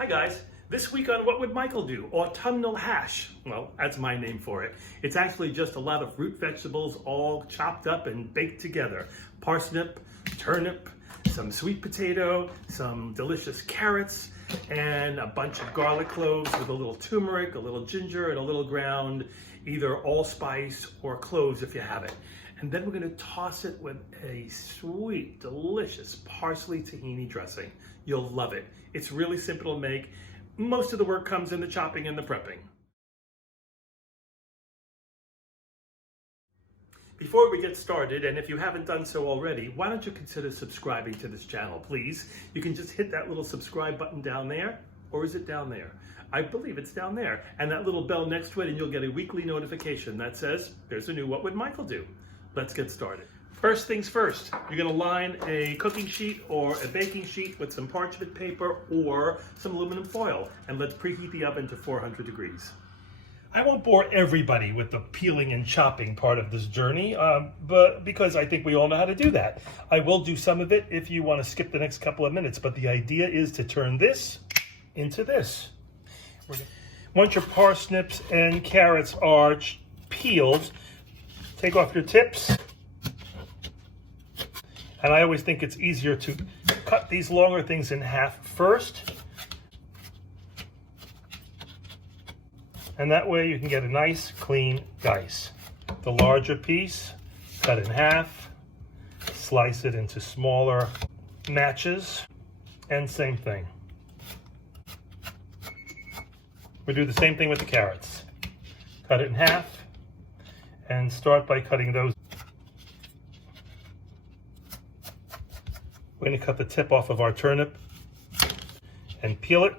Hi guys, this week on What Would Michael Do? Autumnal Hash. Well, that's my name for it. It's actually just a lot of root vegetables all chopped up and baked together. Parsnip, turnip, some sweet potato, some delicious carrots, and a bunch of garlic cloves with a little turmeric, a little ginger, and a little ground, either allspice or cloves if you have it. And then we're going to toss it with a sweet, delicious parsley tahini dressing. You'll love it. It's really simple to make. Most of the work comes in the chopping and the prepping. Before we get started, and if you haven't done so already, why don't you consider subscribing to this channel, please? You can just hit that little subscribe button down there, or is it down there? I believe it's down there. And that little bell next to it, and you'll get a weekly notification that says, there's a new What Would Michael Do? Let's get started. First things first, you're gonna line a cooking sheet or a baking sheet with some parchment paper or some aluminum foil, and let's preheat the oven to 400 degrees. I won't bore everybody with the peeling and chopping part of this journey, but because I think we all know how to do that. I will do some of it if you want to skip the next couple of minutes, but the idea is to turn this into this. Once your parsnips and carrots are peeled, take off your tips. And I always think it's easier to cut these longer things in half first. And that way you can get a nice clean dice. The larger piece, cut in half, slice it into smaller matches, and same thing. We do the same thing with the carrots. Cut it in half, and start by cutting those. We're going to cut the tip off of our turnip and peel it.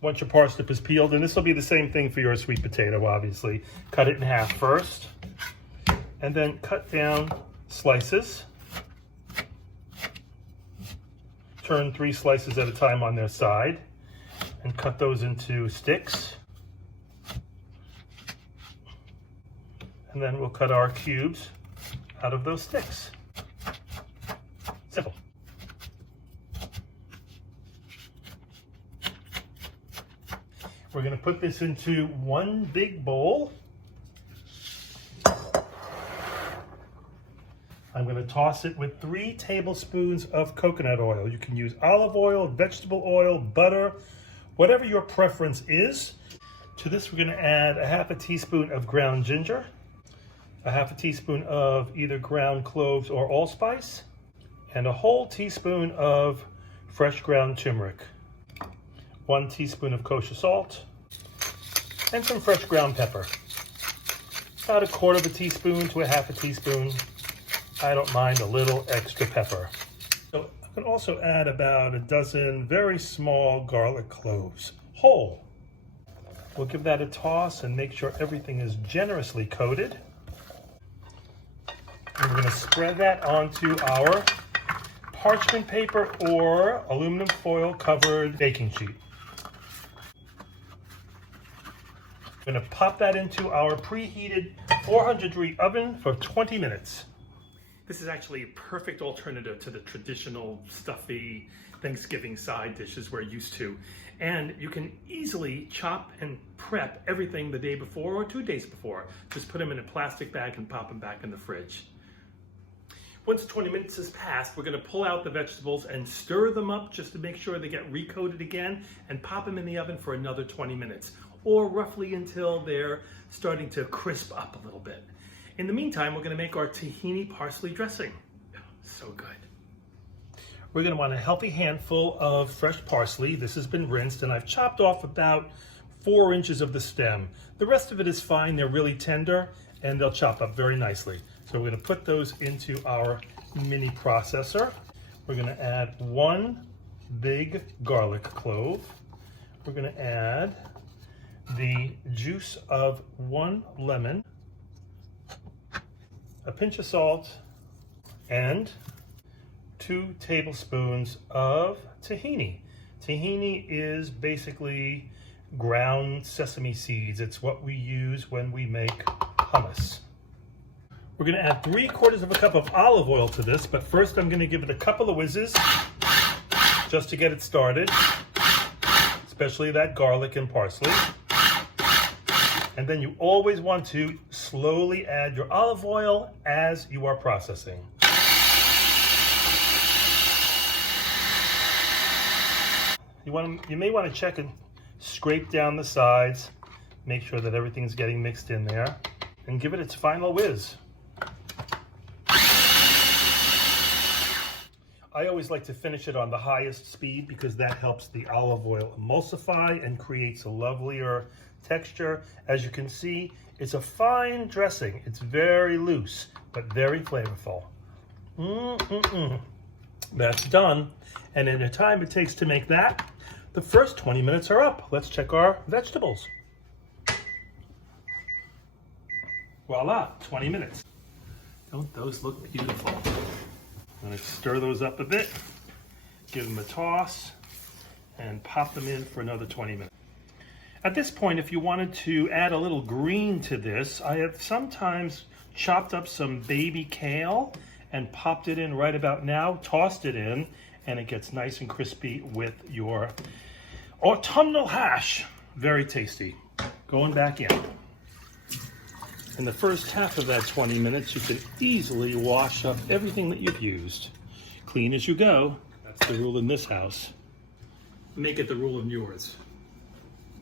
Once your parsnip is peeled, and this will be the same thing for your sweet potato, obviously. Cut it in half first, and then cut down slices. Turn 3 slices at a time on their side, and cut those into sticks. And then we'll cut our cubes out of those sticks. Simple. We're going to put this into one big bowl. I'm going to toss it with 3 tablespoons of coconut oil. You can use olive oil, vegetable oil, butter, whatever your preference is. To this, we're going to add a half a teaspoon of ground ginger, a half a teaspoon of either ground cloves or allspice, and a whole teaspoon of fresh ground turmeric, 1 teaspoon of kosher salt, and some fresh ground pepper. About 1/4 teaspoon to a half a teaspoon. I don't mind a little extra pepper. So I can also add about a dozen very small garlic cloves, whole. We'll give that a toss and make sure everything is generously coated. And we're going to spread that onto our parchment paper or aluminum foil covered baking sheet. I'm going to pop that into our preheated 400 degree oven for 20 minutes. This is actually a perfect alternative to the traditional stuffy Thanksgiving side dishes we're used to. And you can easily chop and prep everything the day before or 2 days before. Just put them in a plastic bag and pop them back in the fridge. Once 20 minutes has passed, we're going to pull out the vegetables and stir them up just to make sure they get recoated again, and pop them in the oven for another 20 minutes, or roughly until they're starting to crisp up a little bit. In the meantime, we're going to make our tahini parsley dressing. So good. We're going to want a healthy handful of fresh parsley. This has been rinsed, and I've chopped off about 4 inches of the stem. The rest of it is fine. They're really tender, and they'll chop up very nicely. So we're going to put those into our mini processor. We're going to add 1 big garlic clove. We're going to add the juice of 1 lemon, a pinch of salt, and 2 tablespoons of tahini. Tahini is basically ground sesame seeds. It's what we use when we make hummus. We're going to add 3/4 cup of olive oil to this, but first I'm going to give it a couple of whizzes just to get it started, especially that garlic and parsley. And then you always want to slowly add your olive oil as you are processing. You may want to check and scrape down the sides, make sure that everything's getting mixed in there, and give it its final whiz. I always like to finish it on the highest speed because that helps the olive oil emulsify and creates a lovelier texture. As you can see, it's a fine dressing. It's very loose, but very flavorful. That's done. And in the time it takes to make that, the first 20 minutes are up. Let's check our vegetables. Voila, 20 minutes. Don't those look beautiful? I'm going to stir those up a bit, give them a toss, and pop them in for another 20 minutes. At this point, if you wanted to add a little green to this, I have sometimes chopped up some baby kale and popped it in right about now, tossed it in, and it gets nice and crispy with your autumnal hash. Very tasty. Going back in. In the first half of that 20 minutes, you can easily wash up everything that you've used. Clean as you go. That's the rule in this house. Make it the rule in yours.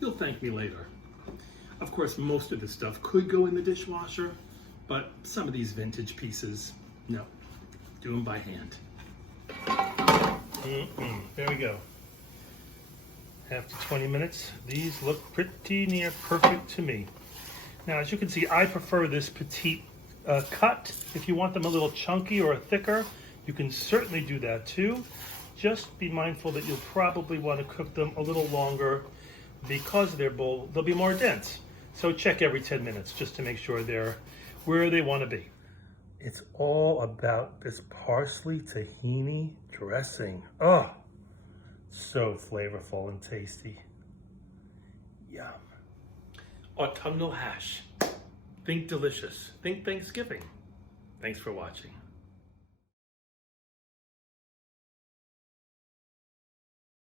You'll thank me later. Of course, most of this stuff could go in the dishwasher, but some of these vintage pieces, no. Do them by hand. There we go. After 20 minutes, these look pretty near perfect to me. Now, as you can see, I prefer this petite cut. If you want them a little chunky or thicker, you can certainly do that too. Just be mindful that you'll probably want to cook them a little longer because they'll be more dense. So check every 10 minutes just to make sure they're where they want to be. It's all about this parsley tahini dressing. Oh, so flavorful and tasty. Yum. Autumnal hash. Think delicious. Think Thanksgiving. Thanks for watching.